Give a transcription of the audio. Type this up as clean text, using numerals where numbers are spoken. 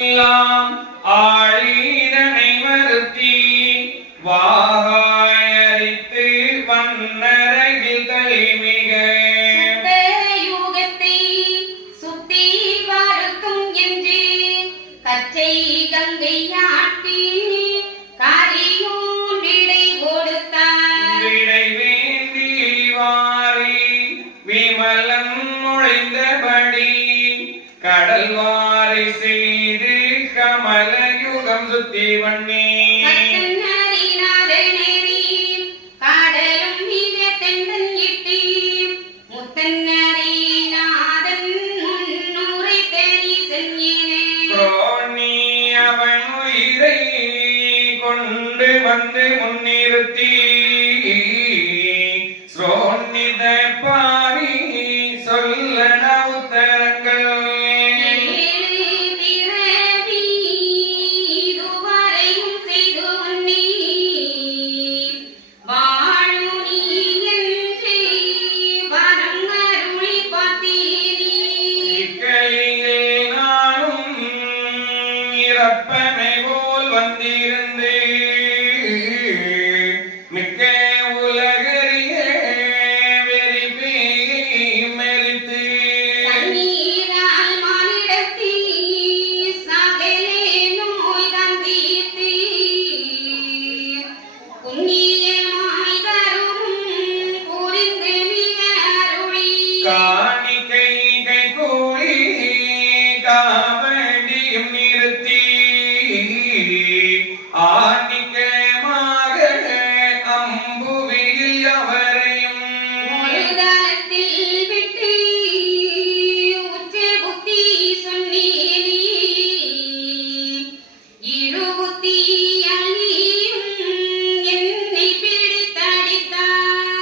எல்லாம் ஆழிதனை மறுத்தி வாகாயரித்து வண்ணரகில் தலைமிக யுகத்தை சுத்தி வாருக்கும் என்று கச்சை கங்கை ஆட்டி காரியும் விடை கொடுத்தார். விடை வேண்டி வாரி விமலம் நுழைந்தபடி கடல் வாரி செய்து கமல யுகம் சுத்தி வண்ணி கொண்டு வந்து முன்னிறுத்தி சோன்னித பாவி சொல்லன உத்தரங்கள் நானும் இறப்பனை போல் வந்திருந்து மிக்க உலகறிய வெறிபே மெரித்து காணிக்கை கை கூலி காவடியும் நிறுத்தி ஆணிக்கமாக அம்புவியில் அவரையும் விட்டு உச்ச புத்தி சொன்னீனி இரு புத்தி அழியும் என்னை பிடித்தடித்தார்.